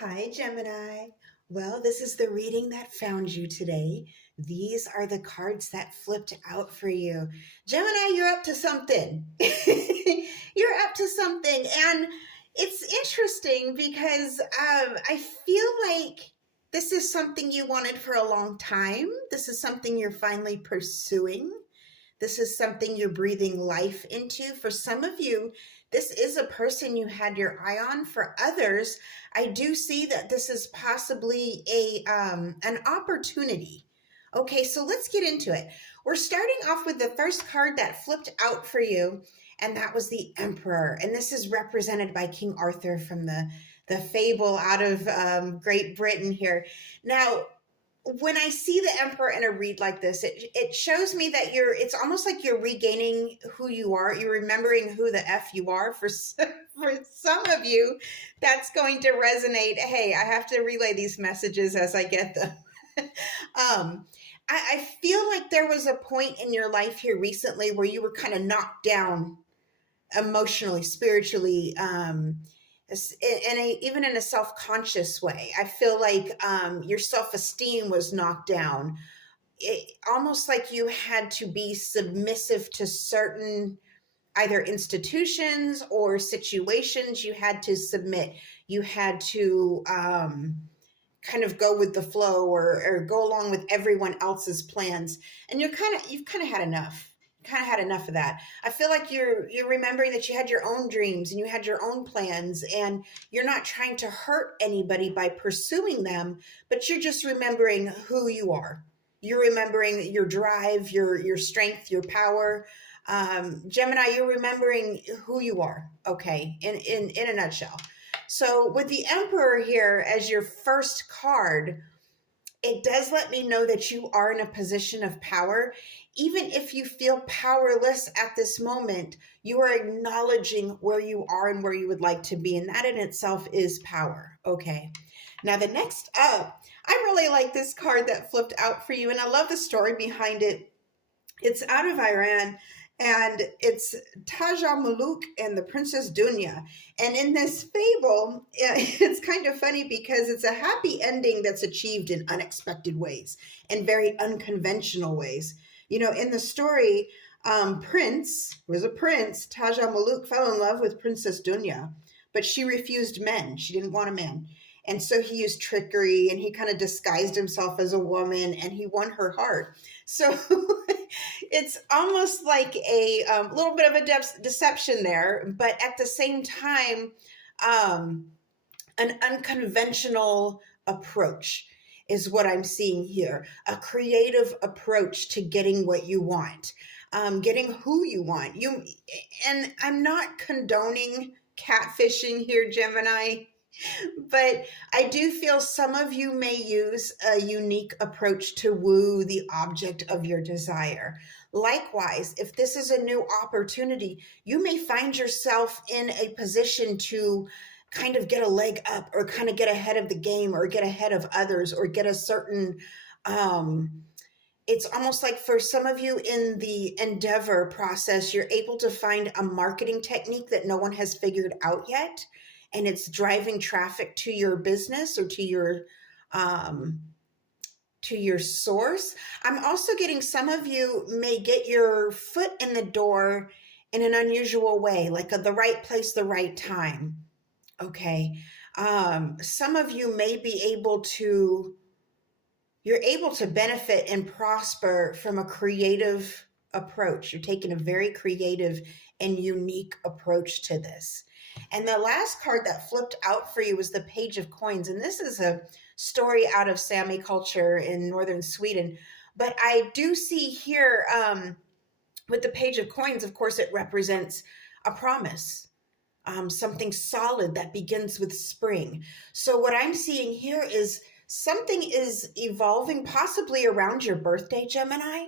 Hi, Gemini. Well, this is the reading that found you today. These are the cards that flipped out for you. Gemini, you're up to something. You're up to something. And it's interesting because I feel like this is something you wanted for a long time. This is something you're finally pursuing. This is something you're breathing life into. For some of you, this is a person you had your eye on. For others, I do see that this is possibly an opportunity. Okay, so let's get into it. We're starting off with the first card that flipped out for you, and that was the Emperor. And this is represented by King Arthur from the fable out of Great Britain here. Now, when I see the Emperor in a read like this, it shows me that it's almost like you're regaining who you are. You're remembering who the F you are. For some of you, that's going to resonate. Hey, I have to relay these messages as I get them. I feel like there was a point in your life here recently where you were kind of knocked down emotionally, spiritually, even in a self-conscious way. I feel like your self-esteem was knocked down. Almost like you had to be submissive to certain either institutions or situations. You had to submit. You had to kind of go with the flow or go along with everyone else's plans. And you've kind of had enough. Kind of had enough of that. I feel like you're remembering that you had your own dreams and you had your own plans, and you're not trying to hurt anybody by pursuing them, but you're just remembering who you are. You're remembering your drive, your strength, your power. Gemini, you're remembering who you are. Okay, in a nutshell. So with the Emperor here as your first card, it does let me know that you are in a position of power. Even if you feel powerless at this moment, you are acknowledging where you are and where you would like to be. And that in itself is power. Okay. Now, the next up, I really like this card that flipped out for you. And I love the story behind it. It's out of Iran, and it's Taja Muluk and the Princess Dunya. And in this fable, it's kind of funny because it's a happy ending that's achieved in unexpected ways and very unconventional ways. You know, in the story, Prince was a prince. Taja Muluk fell in love with Princess Dunya, but she refused men. She didn't want a man. And so he used trickery and he kind of disguised himself as a woman and he won her heart. So it's almost like a little bit of a deception there, but at the same time, an unconventional approach is what I'm seeing here. A creative approach to getting what you want, getting who you want. And I'm not condoning catfishing here, Gemini. But I do feel some of you may use a unique approach to woo the object of your desire. Likewise, if this is a new opportunity, you may find yourself in a position to kind of get a leg up or kind of get ahead of the game or get ahead of others or get a certain it's almost like for some of you in the endeavor process, you're able to find a marketing technique that no one has figured out yet, and it's driving traffic to your business or um, to your source. I'm also getting some of you may get your foot in the door in an unusual way, like the right place, the right time. Okay. Some of you may be you're able to benefit and prosper from a creative approach. You're taking a very creative and unique approach to this. And the last card that flipped out for you was the Page of Coins. And this is a story out of Sami culture in northern Sweden. But I do see here with the Page of Coins, of course, it represents a promise. Something solid that begins with spring. So what I'm seeing here is something is evolving possibly around your birthday, Gemini.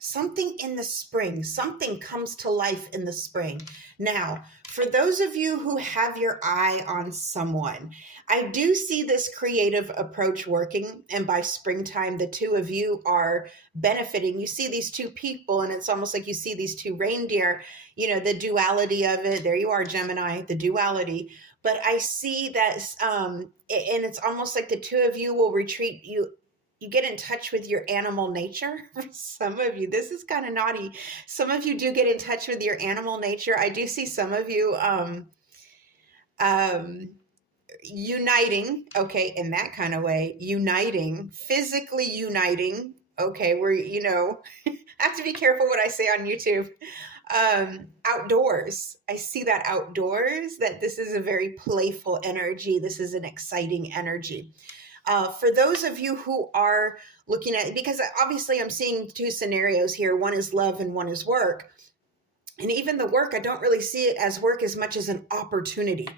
Something in the spring, something comes to life in the spring. Now, for those of you who have your eye on someone, I do see this creative approach working. And by springtime, the two of you are benefiting. You see these two people, and it's almost like you see these two reindeer, you know, the duality of it. There you are, Gemini, the duality. but I see that, and it's almost like the two of you will retreat. You get in touch with your animal nature. For some of you, this is kind of naughty. Some of you do get in touch with your animal nature. I do see some of you um, uniting, okay, in that kind of way, uniting, physically uniting, okay, where, I have to be careful what I say on YouTube. Outdoors, I see that outdoors, that this is a very playful energy. This is an exciting energy. For those of you who are looking at, because obviously I'm seeing two scenarios here. One is love and one is work. And even the work, I don't really see it as work as much as an opportunity.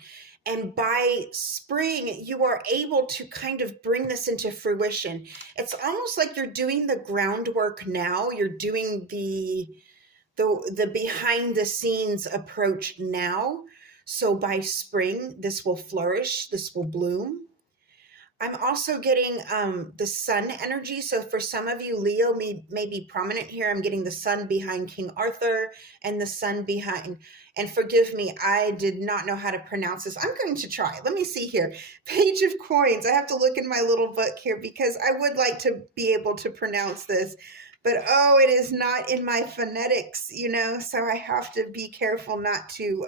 And by spring, you are able to kind of bring this into fruition. It's almost like you're doing the groundwork now. You're doing the behind the scenes approach now. So by spring, this will flourish, this will bloom. I'm also getting the sun energy. So for some of you, Leo may be prominent here. I'm getting the sun behind King Arthur and the sun behind, and forgive me, I did not know how to pronounce this. I'm going to try. Let me see here. Page of Coins. I have to look in my little book here because I would like to be able to pronounce this. But oh, it is not in my phonetics, so I have to be careful not to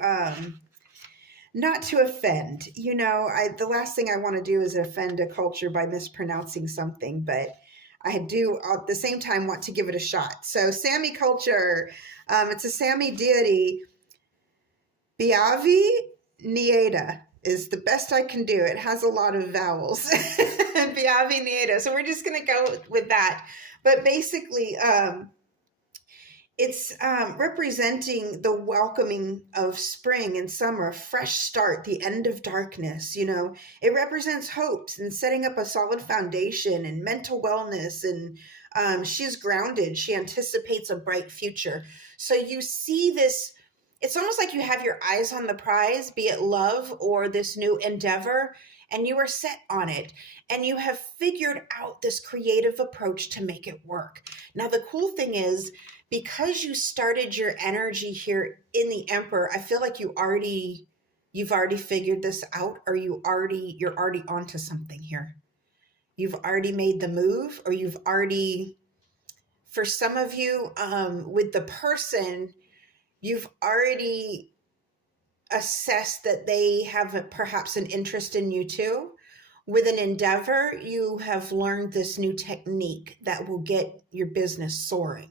offend. The last thing I want to do is offend a culture by mispronouncing something, but I do at the same time want to give it a shot. So Sami culture, it's a Sami deity. Biavi Nieda is the best I can do. It has a lot of vowels. Biavi Nieda. So we're just going to go with that. But basically, it's representing the welcoming of spring and summer, a fresh start, the end of darkness. It represents hopes and setting up a solid foundation and mental wellness. And she's grounded. She anticipates a bright future. So you see this, it's almost like you have your eyes on the prize, be it love or this new endeavor, and you are set on it. And you have figured out this creative approach to make it work. Now, the cool thing is, because you started your energy here in the Emperor, I feel like you've already figured this out, or you're already onto something here. You've already made the move, or you've already, for some of you, with the person, you've already assessed that they have perhaps an interest in you too. With an endeavor, you have learned this new technique that will get your business soaring.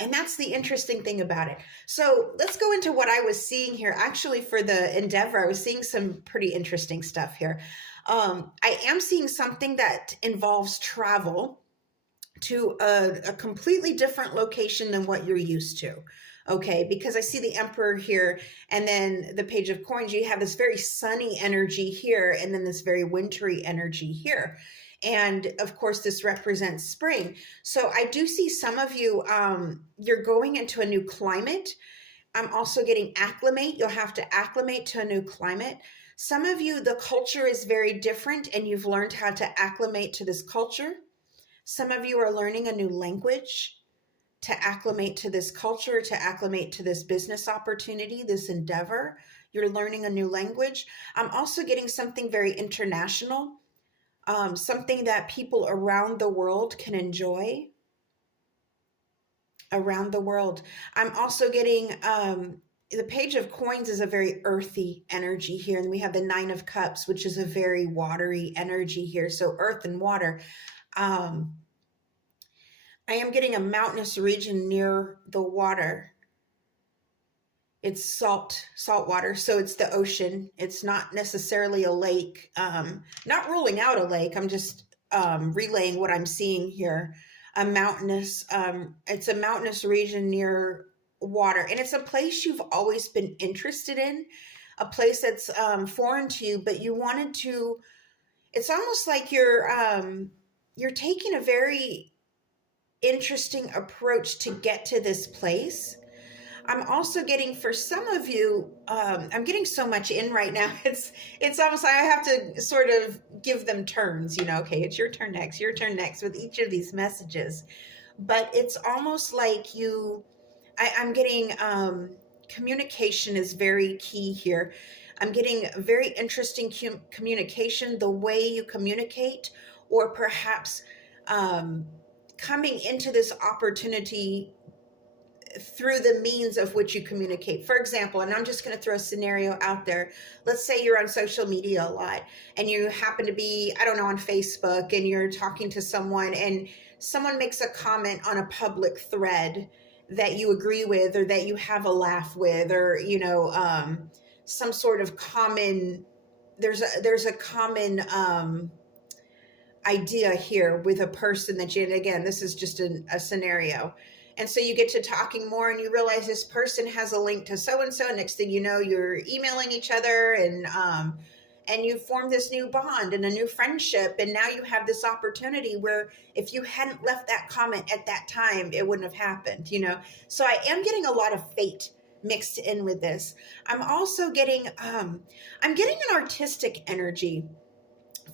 And that's the interesting thing about it. So let's go into what I was seeing here. Actually, for the endeavor, I was seeing some pretty interesting stuff here. I am seeing something that involves travel to a completely different location than what you're used to. Okay, because I see the Emperor here, and then the Page of Coins, you have this very sunny energy here, and then this very wintry energy here. And of course, this represents spring. So I do see some of you, you're going into a new climate. I'm also getting acclimate. You'll have to acclimate to a new climate. Some of you, the culture is very different, and you've learned how to acclimate to this culture. Some of you are learning a new language to acclimate to this culture, to acclimate to this business opportunity, this endeavor. You're learning a new language. I'm also getting something very international, something that people around the world can enjoy. Around the world. I'm also getting the Page of Coins is a very earthy energy here. And we have the Nine of Cups, which is a very watery energy here. So earth and water. I am getting a mountainous region near the water. It's salt water, so it's the ocean. It's not necessarily a lake. Not ruling out a lake. I'm just relaying what I'm seeing here. It's a mountainous region near water, and it's a place you've always been interested in, a place that's foreign to you, but you wanted to. It's almost like you're taking a very interesting approach to get to this place. I'm also getting, for some of you, I'm getting so much in right now. It's almost like I have to sort of give them turns, okay, it's your turn next with each of these messages. But it's almost like I'm getting communication is very key here. I'm getting very interesting communication, the way you communicate, or perhaps um, coming into this opportunity through the means of which you communicate. For example, and I'm just going to throw a scenario out there. Let's say you're on social media a lot and you happen to be, I don't know, on Facebook, and you're talking to someone and someone makes a comment on a public thread that you agree with or that you have a laugh with, or, some sort of common, there's a common, idea here with a person that you, and again, this is just a scenario. And so you get to talking more and you realize this person has a link to so and so. Next thing you know, you're emailing each other, and you form this new bond and a new friendship. And now you have this opportunity where if you hadn't left that comment at that time, it wouldn't have happened. So I am getting a lot of fate mixed in with this. I'm also getting I'm getting an artistic energy.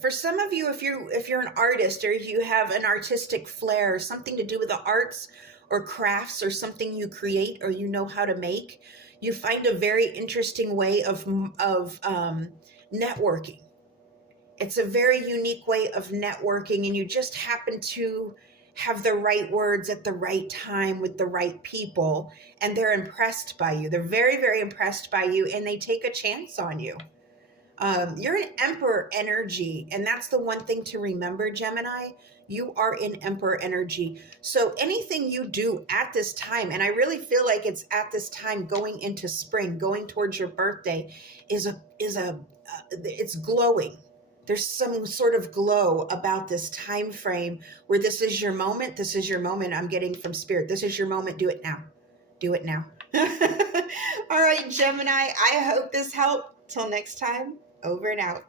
For some of you, if you're an artist, or if you have an artistic flair, something to do with the arts or crafts, or something you create or you know how to make, you find a very interesting way of networking. It's a very unique way of networking, and you just happen to have the right words at the right time with the right people, and they're impressed by you. They're very, very impressed by you, and they take a chance on you. You're an emperor energy, and that's the one thing to remember, Gemini. You are in emperor energy. So anything you do at this time, and I really feel like it's at this time going into spring, going towards your birthday, it's glowing. There's some sort of glow about this time frame where this is your moment. This is your moment. I'm getting from spirit. This is your moment. Do it now. Do it now. All right, Gemini, I hope this helped. Till next time, over and out.